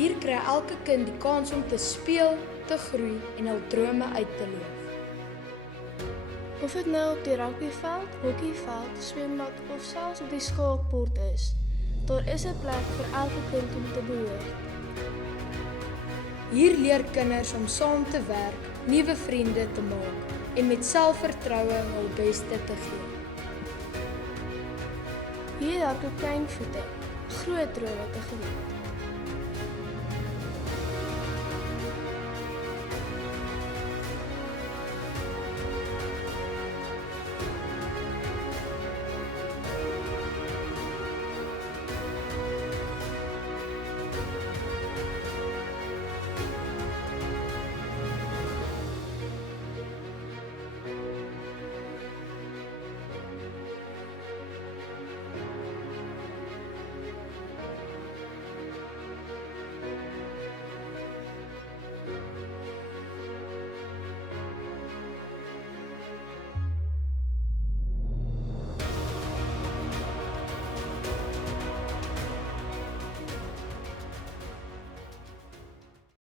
Hier kry elke kind die kans om te speel, te groei en hul drome uit te leef. Of dit nou op die rugbyveld, hokkieveld, swembad of selfs op die skaakbord is, daar is 'n plek vir elke kind om te behoort. Hier leer kinders om saam te werk, nuwe vriende te maak en met selfvertroue hul beste te gee. Hier help klein voete groot drome tegemoet.